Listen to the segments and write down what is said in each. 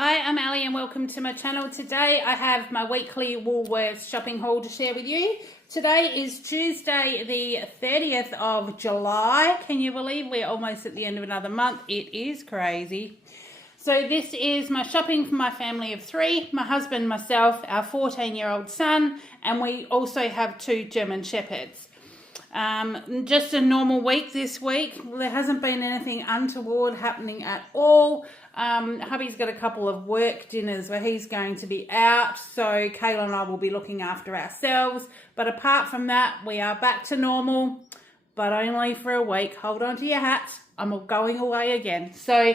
Hi, I'm Ali and welcome to my channel. Today I have my weekly Woolworths shopping haul to share with you. Today is Tuesday the 30th of July. Can you believe we're almost at the end of another month? It is crazy. So this is my shopping for my family of three, my husband, myself, our 14-year-old son, and we also have two German Shepherds. Just a normal week this week. There hasn't been anything untoward happening at all. Hubby's got a couple of work dinners where he's going to be out, so Kayla and I will be looking after ourselves. But apart from that, we are back to normal, but only for a week. Hold on to your hats. I'm going away again. So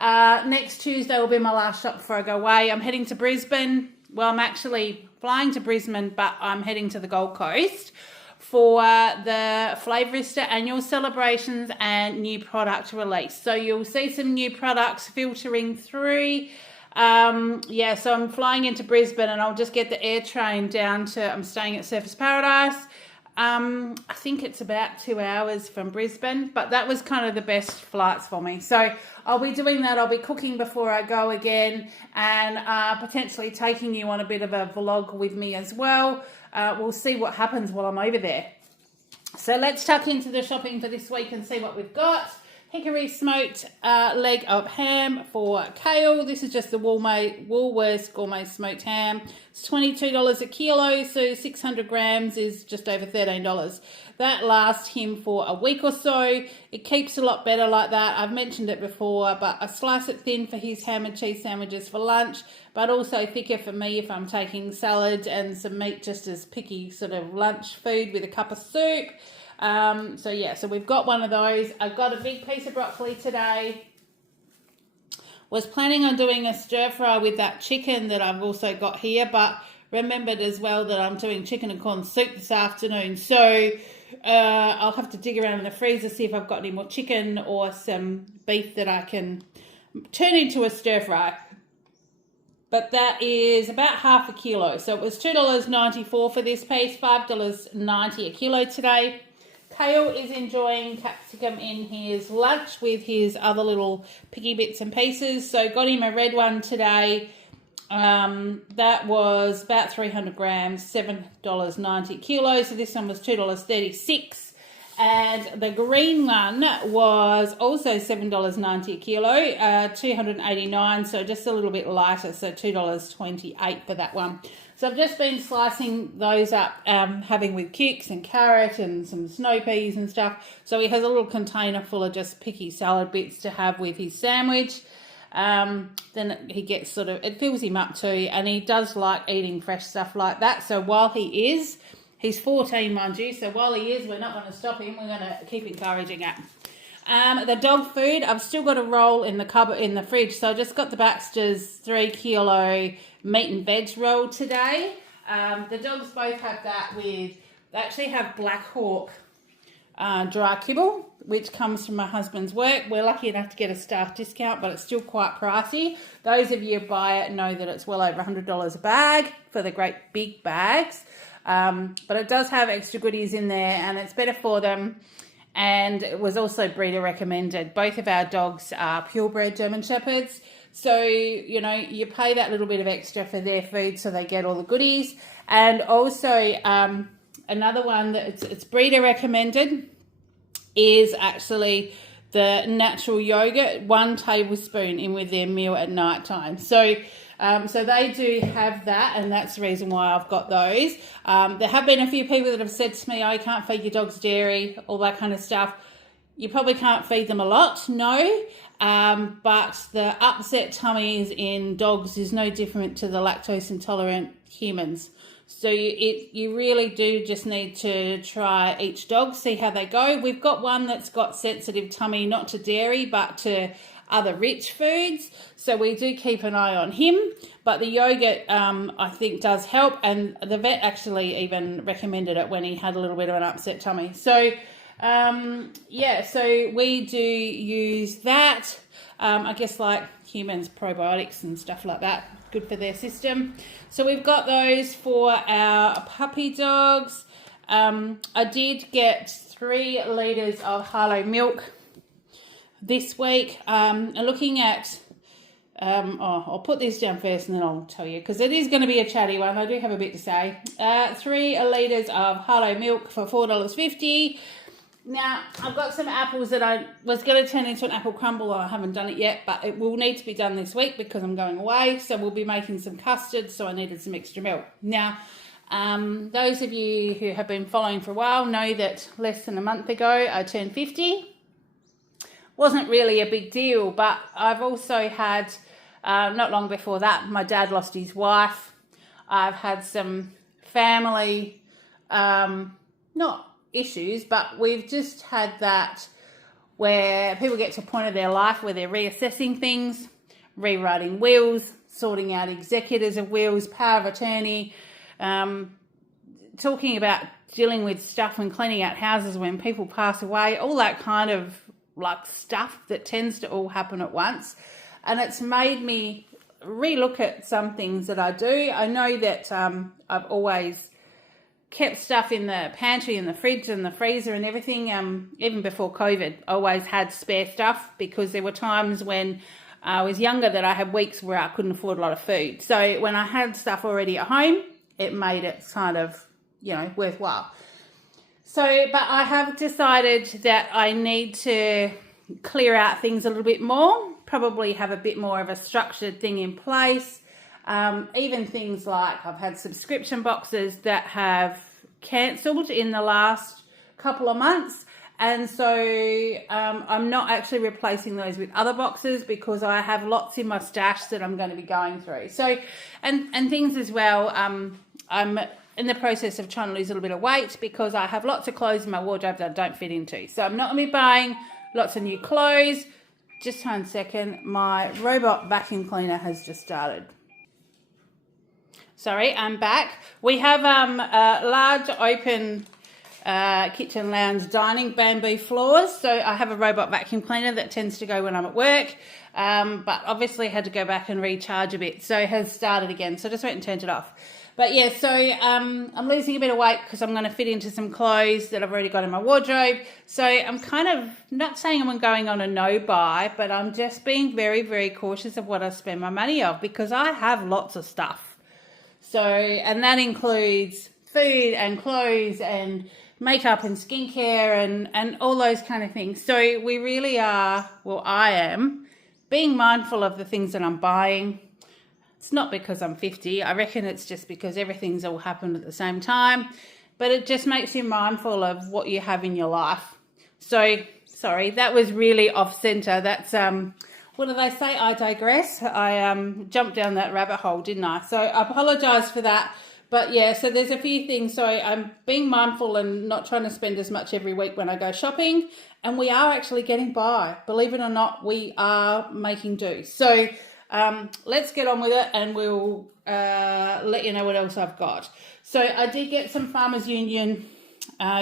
next Tuesday will be my last shop before I go away. I'm heading to Brisbane. Well, I'm actually flying to Brisbane, but I'm heading to the Gold Coast for the Flavourista annual celebrations and new product release. So you'll see some new products filtering through. So I'm flying into Brisbane and I'll just get the air train down to, I'm staying at Surfers Paradise. I think it's about 2 hours from Brisbane, but that was kind of the best flights for me. So I'll be doing that. I'll be cooking before I go again and potentially taking you on a bit of a vlog with me as well. We'll see what happens while I'm over there. So let's tuck into the shopping for this week and see what we've got. Hickory smoked leg of ham for Kale. This is just the Woolworths gourmet smoked ham. It's $22 a kilo, so 600 grams is just over $13. That lasts him for a week or so. It keeps a lot better like that. I've mentioned it before, but I slice it thin for his ham and cheese sandwiches for lunch, but also thicker for me if I'm taking salad and some meat, just as picky sort of lunch food with a cup of soup. So we've got one of those. I've got a big piece of broccoli today. Was planning on doing a stir fry with that chicken that I've also got here, but remembered as well that I'm doing chicken and corn soup this afternoon. So I'll have to dig around in the freezer, see if I've got any more chicken or some beef that I can turn into a stir fry. But that is about half a kilo. So it was $2.94 for this piece, $5.90 a kilo today. Kale is enjoying capsicum in his lunch with his other little piggy bits and pieces. So got him a red one today. That was about 300 grams, $7.90 a kilo. So this one was $2.36. And the green one was also $7.90 a kilo, 289, so just a little bit lighter, so $2.28 for that one. So I've just been slicing those up, having with cukes and carrot and some snow peas and stuff. So he has a little container full of just picky salad bits to have with his sandwich. Then he gets sort of, it fills him up too, and he does like eating fresh stuff like that. So while he is, he's 14, mind you, so while he is, we're not going to stop him. We're going to keep encouraging it. The dog food, I've still got a roll in the cupboard in the fridge, so I just got the Baxter's 3 kilo meat and veg roll today. The dogs both have that with, they actually have Black Hawk dry kibble, which comes from my husband's work. We're lucky enough to get a staff discount, but it's still quite pricey. Those of you who buy it know that it's well over $100 a bag for the great big bags. But it does have extra goodies in there and it's better for them. And it was also breeder recommended. Both of our dogs are purebred German Shepherds. So, you know, you pay that little bit of extra for their food so they get all the goodies. And also another one that it's breeder recommended is actually the natural yogurt, 1 tablespoon in with their meal at night time. So they do have that, and that's the reason why I've got those. There have been a few people that have said to me, oh, you can't feed your dogs dairy, all that kind of stuff. You probably can't feed them a lot, no. But the upset tummies in dogs is no different to the lactose intolerant humans. So you really do just need to try each dog, see how they go. We've got one that's got sensitive tummy, not to dairy, but to other rich foods. So we do keep an eye on him. But the yogurt, I think, does help. And the vet actually even recommended it when he had a little bit of an upset tummy. So, so we do use that. I guess like humans, probiotics and stuff like that. Good for their system. So we've got those for our puppy dogs. I did get 3 litres of Harlow milk this week. Looking at I'll put this down first and then I'll tell you, because it is going to be a chatty one. I do have a bit to say. 3 litres of Harlow milk for $4.50. Now, I've got some apples that I was going to turn into an apple crumble. I haven't done it yet, but it will need to be done this week because I'm going away. So we'll be making some custard, so I needed some extra milk. Now, those of you who have been following for a while know that less than a month ago, I turned 50. Wasn't really a big deal, but I've also had, not long before that, my dad lost his wife. I've had some family, not issues, but we've just had that where people get to a point of their life where they're reassessing things, rewriting wills, sorting out executors of wills, power of attorney, talking about dealing with stuff and cleaning out houses when people pass away, all that kind of like stuff that tends to all happen at once. And it's made me relook at some things that I do. I know that I've always kept stuff in the pantry and the fridge and the freezer and everything. Even before COVID, I always had spare stuff because there were times when I was younger that I had weeks where I couldn't afford a lot of food. So when I had stuff already at home, it made it kind of, worthwhile. So, but I have decided that I need to clear out things a little bit more, probably have a bit more of a structured thing in place. Even things like I've had subscription boxes that have cancelled in the last couple of months. And so I'm not actually replacing those with other boxes because I have lots in my stash that I'm going to be going through. So, and things as well, I'm in the process of trying to lose a little bit of weight because I have lots of clothes in my wardrobe that I don't fit into. So I'm not going to be buying lots of new clothes. Just hang on a second. My robot vacuum cleaner has just started. Sorry, I'm back. We have a large open kitchen lounge dining bamboo floors. So I have a robot vacuum cleaner that tends to go when I'm at work. But obviously had to go back and recharge a bit. So it has started again. So I just went and turned it off. But yeah, so I'm losing a bit of weight because I'm going to fit into some clothes that I've already got in my wardrobe. So I'm kind of not saying I'm going on a no buy, but I'm just being very, very cautious of what I spend my money on because I have lots of stuff. So, and that includes food and clothes and makeup and skincare and all those kind of things. So we really are, well, I am being mindful of the things that I'm buying. It's not because I'm 50. I reckon it's just because everything's all happened at the same time. But it just makes you mindful of what you have in your life. So, sorry, that was really off-centre. That's, what do they say? I digress. I jumped down that rabbit hole, didn't I? So I apologise for that. But yeah, so there's a few things. So I'm being mindful and not trying to spend as much every week when I go shopping. And we are actually getting by. Believe it or not, we are making do. So let's get on with it and we'll let you know what else I've got. So I did get some Farmers Union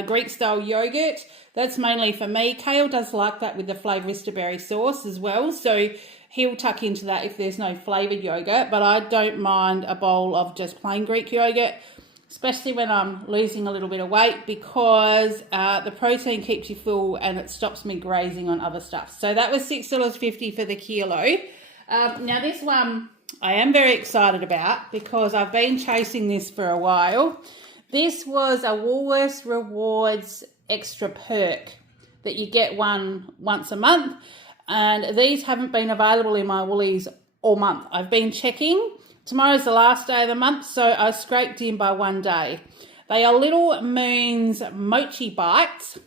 Greek-style yogurt. That's mainly for me. Kale does like that with the Flavourista berry sauce as well. So he'll tuck into that if there's no flavoured yogurt. But I don't mind a bowl of just plain Greek yogurt, especially when I'm losing a little bit of weight because the protein keeps you full and it stops me grazing on other stuff. So that was $6.50 for the kilo. Now this one I am very excited about because I've been chasing this for a while. This was a Woolworths Rewards extra perk that you get once a month. And these haven't been available in my Woolies all month. I've been checking. Tomorrow's the last day of the month, so I scraped in by 1 day. They are Little Moons Mochi Bites.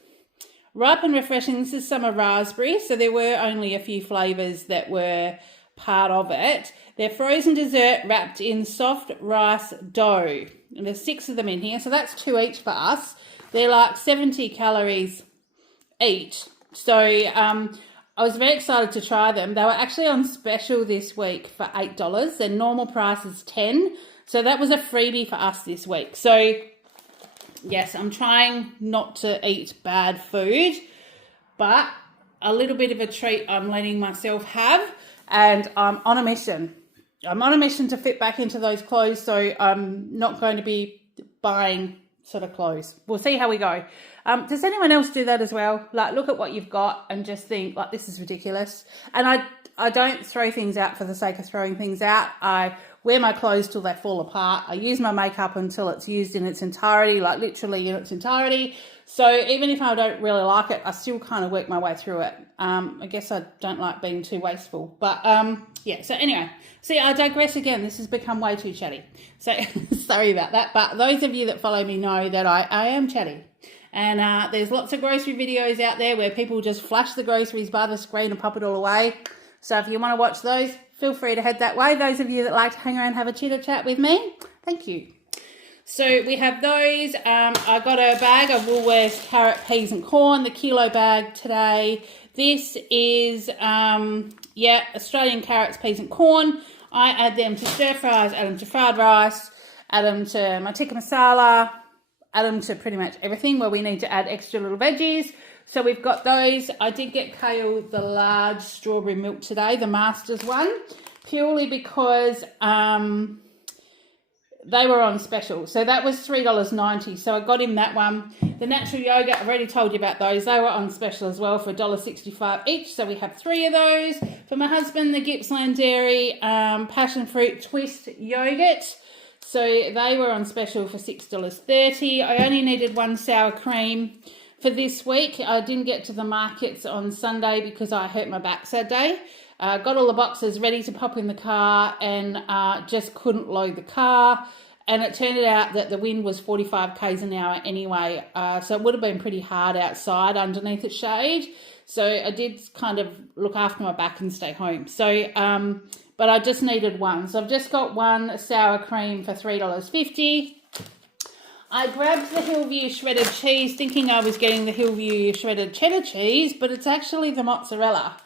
Ripe and refreshing. This is summer raspberry, so there were only a few flavours that were part of it. They're frozen dessert wrapped in soft rice dough. And there's 6 of them in here, so that's 2 each for us. They're like 70 calories each. So I was very excited to try them. They were actually on special this week for $8. Their normal price is $10. So that was a freebie for us this week. So yes, I'm trying not to eat bad food, but a little bit of a treat I'm letting myself have. And I'm on a mission. I'm on a mission to fit back into those clothes, so I'm not going to be buying sort of clothes. We'll see how we go. Does anyone else do that as well? Like, look at what you've got and just think, like, this is ridiculous. And I don't throw things out for the sake of throwing things out. I wear my clothes till they fall apart. I use my makeup until it's used in its entirety, like literally in its entirety. So even if I don't really like it, I still kind of work my way through it. I guess I don't like being too wasteful. But yeah, so anyway, see, I digress again. This has become way too chatty. So sorry about that. But those of you that follow me know that I am chatty. And there's lots of grocery videos out there where people just flash the groceries by the screen and pop it all away. So if you want to watch those, feel free to head that way. Those of you that like to hang around and have a chitter chat with me, thank you. So we have those. I got a bag of Woolworths carrot, peas and corn, the kilo bag today. This is, Australian carrots, peas and corn. I add them to stir fries, add them to fried rice, add them to my tikka masala, add them to pretty much everything where we need to add extra little veggies. So we've got those. I did get Kale the large strawberry milk today, the Masters one, purely because they were on special. So that was $3.90. So I got him that one. The natural yogurt, I've already told you about those. They were on special as well for $1.65 each. So we have 3 of those. For my husband, the Gippsland Dairy passion fruit twist yogurt. So they were on special for $6.30. I only needed 1 sour cream for this week. I didn't get to the markets on Sunday because I hurt my back that day. Got all the boxes ready to pop in the car and just couldn't load the car. And it turned out that the wind was 45 k's an hour anyway. So it would have been pretty hard outside underneath the shade. So I did kind of look after my back and stay home. So, but I just needed 1. So I've just got 1 sour cream for $3.50. I grabbed the Hillview shredded cheese thinking I was getting the Hillview shredded cheddar cheese, but it's actually the mozzarella.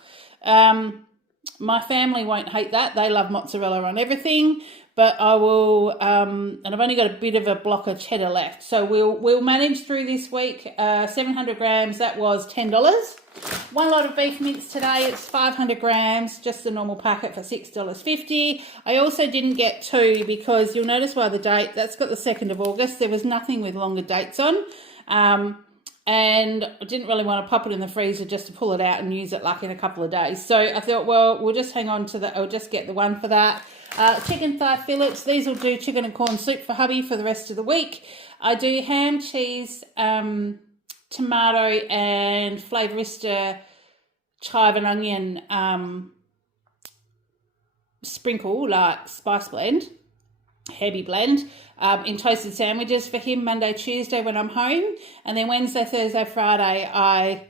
My family won't hate that. They love mozzarella on everything, but I will, and I've only got a bit of a block of cheddar left. So we'll manage through this week. 700 grams, that was $10. 1 lot of beef mince today, it's 500 grams, just the normal packet for $6.50. I also didn't get 2 because you'll notice by the date, that's got the 2nd of August. There was nothing with longer dates on. And I didn't really want to pop it in the freezer just to pull it out and use it like in a couple of days. So I thought, well, we'll just hang on to that. I'll just get the 1 for that. Chicken thigh fillets. These will do chicken and corn soup for hubby for the rest of the week. I do ham, cheese, tomato and Flavourista chive and onion sprinkle, like spice blend, heavy blend, in toasted sandwiches for him Monday, Tuesday when I'm home. And then Wednesday, Thursday, Friday, I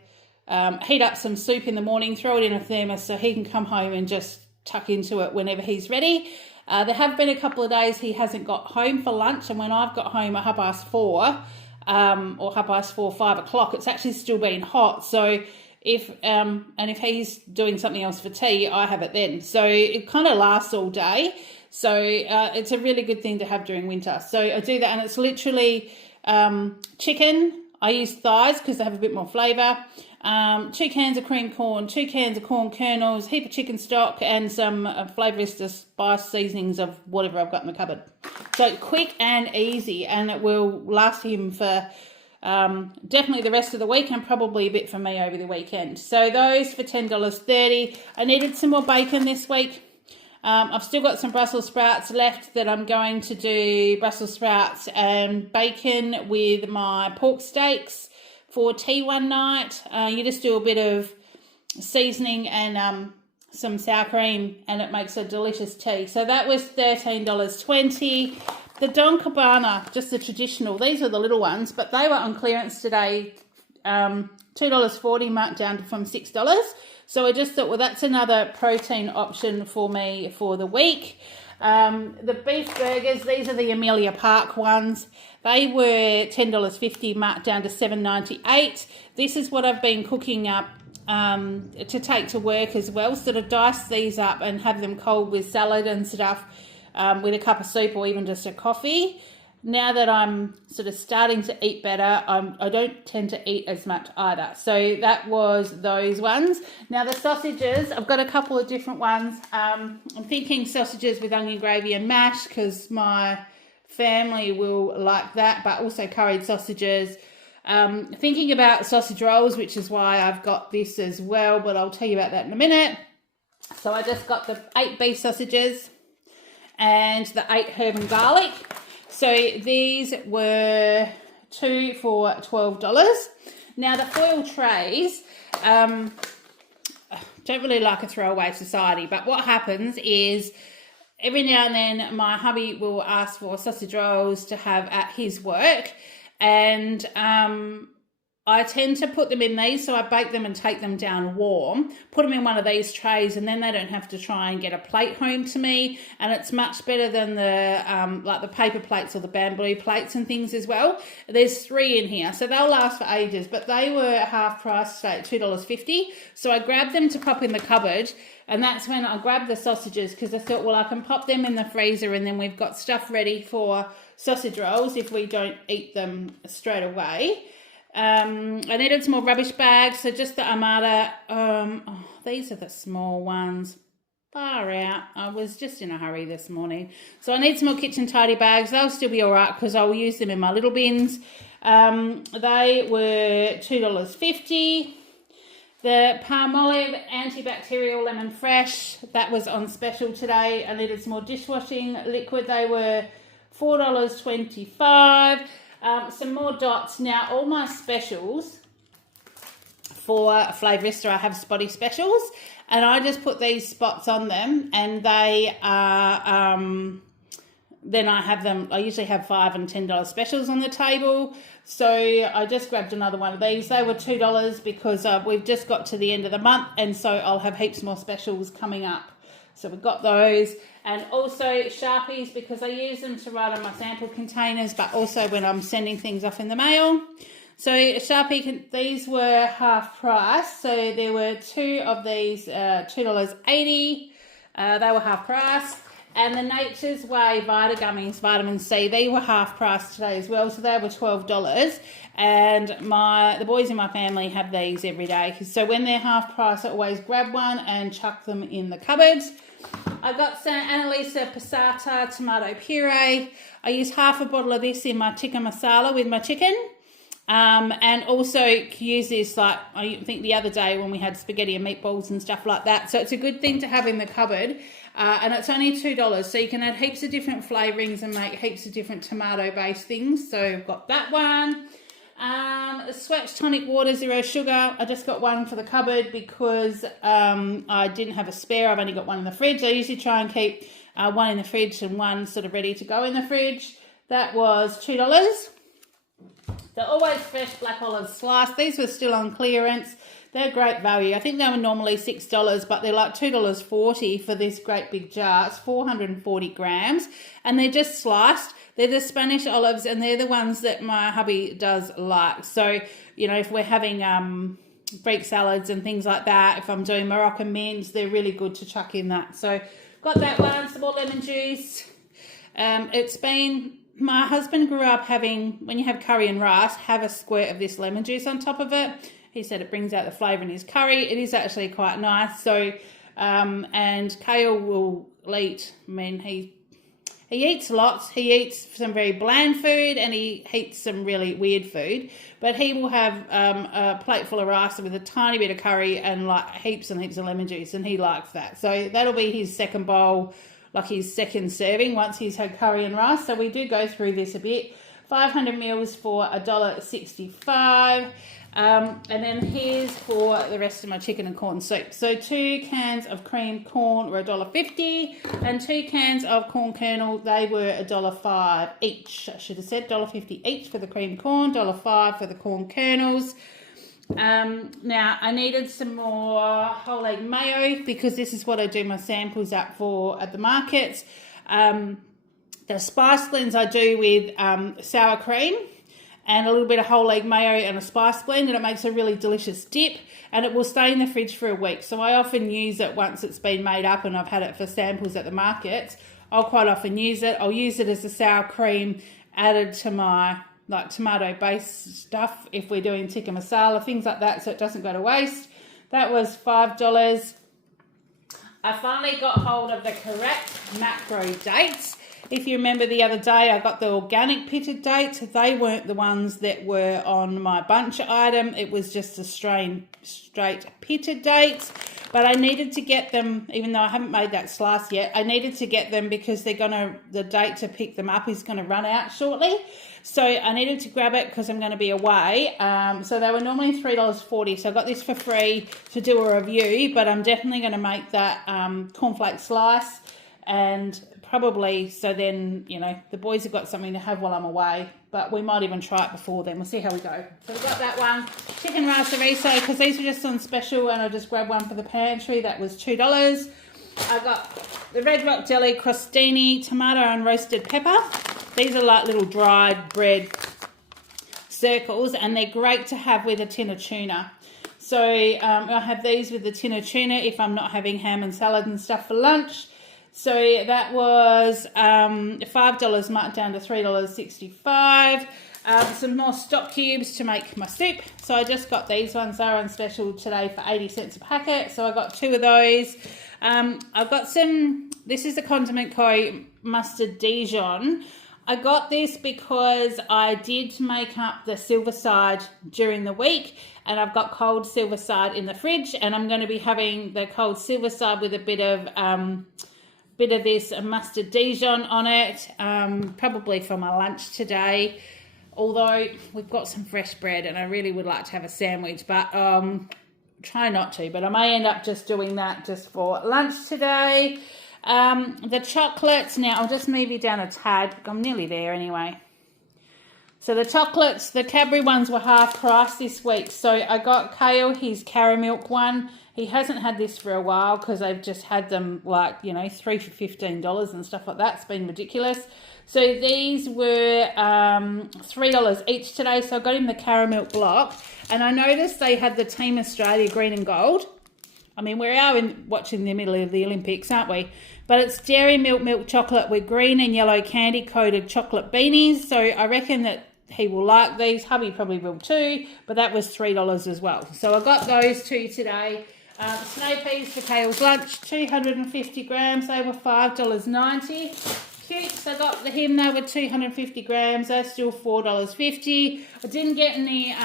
heat up some soup in the morning, throw it in a thermos so he can come home and just tuck into it whenever he's ready. There have been a couple of days he hasn't got home for lunch, and when I've got home at 4:30, or 4:30, 5 o'clock, it's actually still been hot. So if he's doing something else for tea, I have it then. So it kind of lasts all day. So it's a really good thing to have during winter. So I do that, and it's literally chicken. I use thighs because they have a bit more flavour. 2 cans of cream corn, 2 cans of corn kernels, heap of chicken stock, and some Flavourista spice seasonings of whatever I've got in the cupboard. So quick and easy, and it will last him for definitely the rest of the week and probably a bit for me over the weekend. So those for $10.30. I needed some more bacon this week. I've still got some Brussels sprouts left that I'm going to do Brussels sprouts and bacon with my pork steaks for tea one night. You just do a bit of seasoning and some sour cream and it makes a delicious tea. So that was $13.20. The Don Cabana, just the traditional, these are the little ones, but they were on clearance today, $2.40 marked down from $6. So I just thought, well, that's another protein option for me for the week. The beef burgers, these are the Amelia Park ones. They were $10.50 marked down to $7.98. This is what I've been cooking up to take to work as well. Sort of dice these up and have them cold with salad and stuff, with a cup of soup or even just a coffee. Now that I'm sort of starting to eat better, I don't tend to eat as much either. So that was those ones. Now the sausages, I've got a couple of different ones. I'm thinking sausages with onion gravy and mash because my family will like that, but also curried sausages. Thinking about sausage rolls, which is why I've got this as well, but I'll tell you about that in a minute. So I just got the 8 beef sausages and the 8 herb and garlic. So these were 2 for $12. Now the foil trays, don't really like a throwaway society, but what happens is every now and then my hubby will ask for sausage rolls to have at his work, and I tend to put them in these, so I bake them and take them down warm, put them in one of these trays, and then they don't have to try and get a plate home to me, and it's much better than the like the paper plates or the bamboo plates and things as well. There's 3 in here, so they'll last for ages, but they were half price at $2.50, so I grabbed them to pop in the cupboard, and that's when I grabbed the sausages, because I thought, well, I can pop them in the freezer, and then we've got stuff ready for sausage rolls if we don't eat them straight away. I needed some more rubbish bags, so just the Armada. These are the small ones. Far out. I was just in a hurry this morning. So I need some more kitchen tidy bags. They'll still be all right because I'll use them in my little bins. They were $2.50. The Palmolive antibacterial lemon fresh, that was on special today. I needed some more dishwashing liquid. They were $4.25. Some more dots. Now, all my specials for Flavourista, I have spotty specials, and I just put these spots on them, and they are, then I have them, I usually have $5 and $10 specials on the table, so I just grabbed another one of these. They were $2 because we've just got to the end of the month, and so I'll have heaps more specials coming up. So we've got those, and also Sharpies, because I use them to write on my sample containers, but also when I'm sending things off in the mail. So Sharpie, these were half price. So there were 2 of these, $2.80. They were half price. And the Nature's Way Vita Gummies, vitamin C, they were half price today as well. So they were $12. And the boys in my family have these every day. So when they're half price, I always grab one and chuck them in the cupboard. I got some Annalisa Passata tomato puree. I use half a bottle of this in my tikka masala with my chicken. And also use this, like I think the other day when we had spaghetti and meatballs and stuff like that. So it's a good thing to have in the cupboard. And it's only $2. So you can add heaps of different flavourings and make heaps of different tomato-based things. So I've got that one. Swatch tonic water, 0 sugar. I just got one for the cupboard because I didn't have a spare. I've only got one in the fridge. I usually try and keep one in the fridge and one sort of ready to go in the fridge. That was $2. They're always fresh black olives sliced. These were still on clearance. They're great value. I think they were normally $6, but they're like $2.40 for this great big jar. It's 440 grams, and they're just sliced. They're the Spanish olives, and they're the ones that my hubby does like. So, you know, if we're having Greek salads and things like that, if I'm doing Moroccan mince, they're really good to chuck in that. So, got that one. Some more lemon juice. My husband grew up having, when you have curry and rice, have a squirt of this lemon juice on top of it. He said it brings out the flavour in his curry. It is actually quite nice. So, and Kale will eat, I mean, he eats lots. He eats some very bland food, and he eats some really weird food. But he will have a plate full of rice with a tiny bit of curry and like heaps and heaps of lemon juice, and he likes that. So that'll be his second bowl, like his second serving once he's had curry and rice. So we do go through this a bit. 500 mils for $1.65. And then here's for the rest of my chicken and corn soup. So 2 cans of creamed corn were $1.50, and 2 cans of corn kernel, they were $1.05 each. I should have said $1.50 each for the creamed corn, $1.05 for the corn kernels. Now I needed some more whole egg mayo, because this is what I do my samples up for at the markets. The spice blends I do with sour cream and a little bit of whole egg mayo and a spice blend, and it makes a really delicious dip, and it will stay in the fridge for a week. So I often use it once it's been made up and I've had it for samples at the markets. I'll quite often use it. I'll use it as a sour cream added to my like tomato-based stuff if we're doing tikka masala, things like that, so it doesn't go to waste. That was $5. I finally got hold of the correct macro dates. If you remember the other day, I got the organic pitted dates. They weren't the ones that were on my bunch item. It was just the straight pitted dates. But I needed to get them, even though I haven't made that slice yet, I needed to get them because the date to pick them up is going to run out shortly. So I needed to grab it because I'm going to be away. So they were normally $3.40. So I got this for free to do a review, but I'm definitely going to make that cornflake slice, and probably so then, you know, the boys have got something to have while I'm away, but we might even try it before then. We'll see how we go. So we've got that one. Chicken Certified, because these were just on special, and I just grabbed one for the pantry. That was $2. I got the Red Rock Deli crostini, tomato and roasted pepper. These are like little dried bread circles, and they're great to have with a tin of tuna. So I have these with the tin of tuna if I'm not having ham and salad and stuff for lunch. So that was $5 marked down to $3.65. Some more stock cubes to make my soup. So I just got these ones. They're on special today for 80 cents a packet. So I got 2 of those. I've got some, this is the Condiment Co. Mustard Dijon. I got this because I did make up the silver side during the week, and I've got cold silver side in the fridge, and I'm going to be having the cold silver side with a bit of this mustard Dijon on it, probably for my lunch today. Although we've got some fresh bread and I really would like to have a sandwich, but try not to. But I may end up just doing that just for lunch today. The chocolates, now I'll just move you down a tad. I'm nearly there anyway. So the chocolates, the Cadbury ones were half price this week. So I got Kale, his caramel one. He hasn't had this for a while because they've just had them like, you know, 3 for $15 and stuff like that. It's been ridiculous. So these were $3 each today. So I got him the caramel block. And I noticed they had the Team Australia green and gold. I mean, we are watching the middle of the Olympics, aren't we? But it's dairy milk chocolate with green and yellow candy coated chocolate beanies. So I reckon that he will like these. Hubby probably will too. But that was $3 as well. So I got those 2 today. Snow peas for Kale's lunch, 250 grams. They were $5.90. Cukes, I got him, they were 250 grams. They're still $4.50. I didn't get any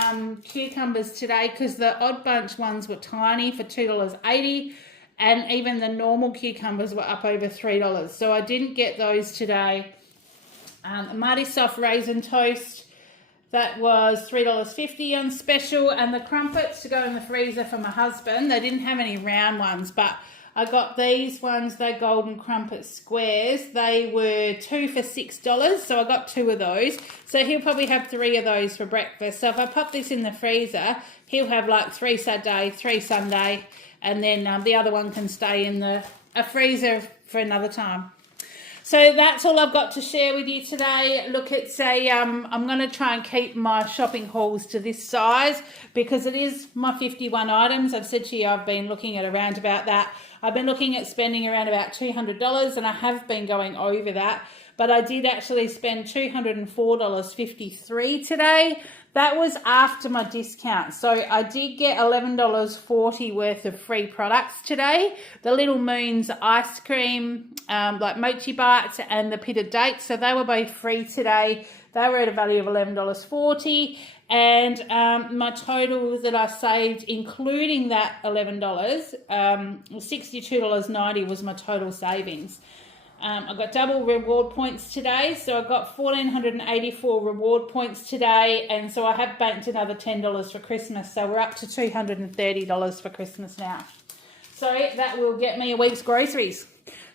cucumbers today because the Odd Bunch ones were tiny for $2.80. And even the normal cucumbers were up over $3. So I didn't get those today. Mighty Soft Raisin Toast. That was $3.50 on special. And the crumpets to go in the freezer for my husband. They didn't have any round ones, but I got these ones, they're golden crumpet squares. They were 2 for $6, so I got 2 of those. So he'll probably have 3 of those for breakfast. So if I pop this in the freezer, he'll have like 3 Saturday, 3 Sunday, and then the other one can stay in a freezer for another time. So that's all I've got to share with you today. Look, it's I'm going to try and keep my shopping hauls to this size because it is my 51 items. I've said to you I've been looking at around about that. I've been looking at spending around about $200, and I have been going over that. But I did actually spend $204.53 today. That was after my discount. So I did get $11.40 worth of free products today. The Little Moons ice cream, like mochi bites, and the pitted dates. So they were both free today. They were at a value of $11.40. And my total that I saved, including that $11, $62.90 was my total savings. I got double reward points today, so I got 1,484 reward points today, and so I have banked another $10 for Christmas, so we're up to $230 for Christmas now. So that will get me a week's groceries.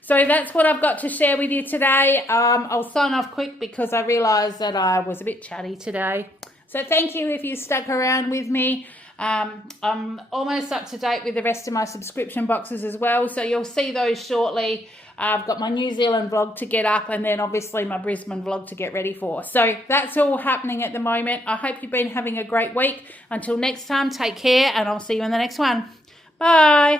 So that's what I've got to share with you today. I'll sign off quick because I realised that I was a bit chatty today. So thank you if you stuck around with me. I'm almost up to date with the rest of my subscription boxes as well, so you'll see those shortly. I've got my New Zealand vlog to get up, and then obviously my Brisbane vlog to get ready for. So that's all happening at the moment. I hope you've been having a great week. Until next time, take care, and I'll see you in the next one. Bye.